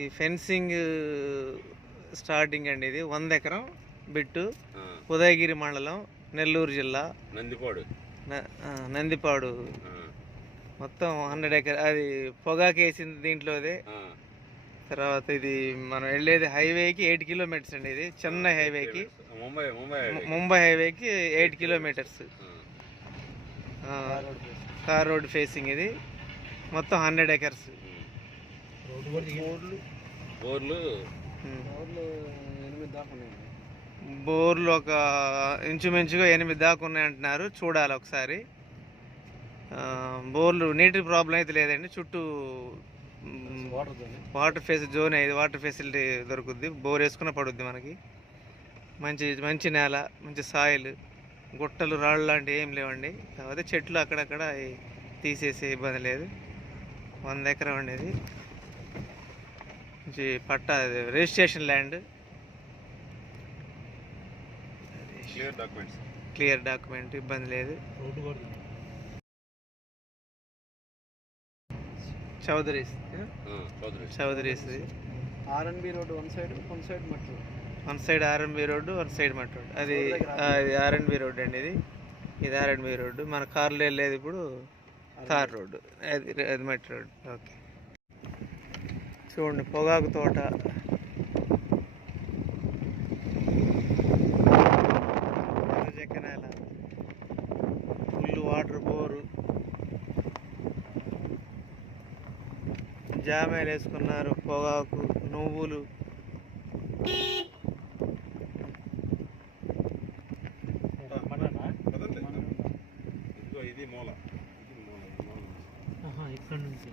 ఈ fencing starting అండి. ఇది 100 ఎకరం బిట్టు, ఉదయగిరి మండలం, నెల్లూరు జిల్లా, నందిపాడు. మొత్తం 100 ఎకర్. అది పొగాకు వేసింది దీంట్లోదే. తర్వాత ఇది మనం వెళ్ళేది హైవేకి 8 కిలోమీటర్స్ అండి. ఇది చెన్నై హైవేకి, ముంబై హైవేకి 8 కిలోమీటర్స్ కార్ రోడ్ ఫేసింగ్. ఇది మొత్తం 100 ఎకర్స్. బోర్లు ఒక ఇంచుమించుగా 8 దాకా ఉన్నాయంటున్నారు. చూడాలి ఒకసారి. బోర్లు నీటి ప్రాబ్లం అయితే లేదండి. చుట్టూ వాటర్ జోన్ ఇది, వాటర్ ఫెసిలిటీ దొరుకుద్ది. బోర్ వేసుకున్న పడుద్ది మనకి. మంచి నేల, మంచి సాయిల్, గుట్టలు రాళ్ళు లాంటివి ఏం లేవండి. కాకపోతే చెట్లు అక్కడక్కడ తీసేసే ఇబ్బంది లేదు. 100 ఎకరం అండి. ఇది మంచి patta, registration land, clear document, ఇబ్బంది లేదు. చౌదరీస్ ఆర్ఎన్బి రోడ్ వన్ సైడ్ మట్టి, one side RNB road, one side మట్టి రోడ్. అది ఆర్ఎన్బి రోడ్ అండి. ఇది ఆర్ఎన్బి రోడ్డు. మన కార్లో వెళ్ళేది ఇప్పుడు తార్ రోడ్డు, అది మట్టి రోడ్డు. ఓకే, చూడండి పొగాకు తోట. చెక్కనేల, ఫుల్ వాటర్ బోరు, జామేలు వేసుకున్నారు, పొగాకు, నువ్వులు. ఇది మూల, ఇక్కడ నుంచి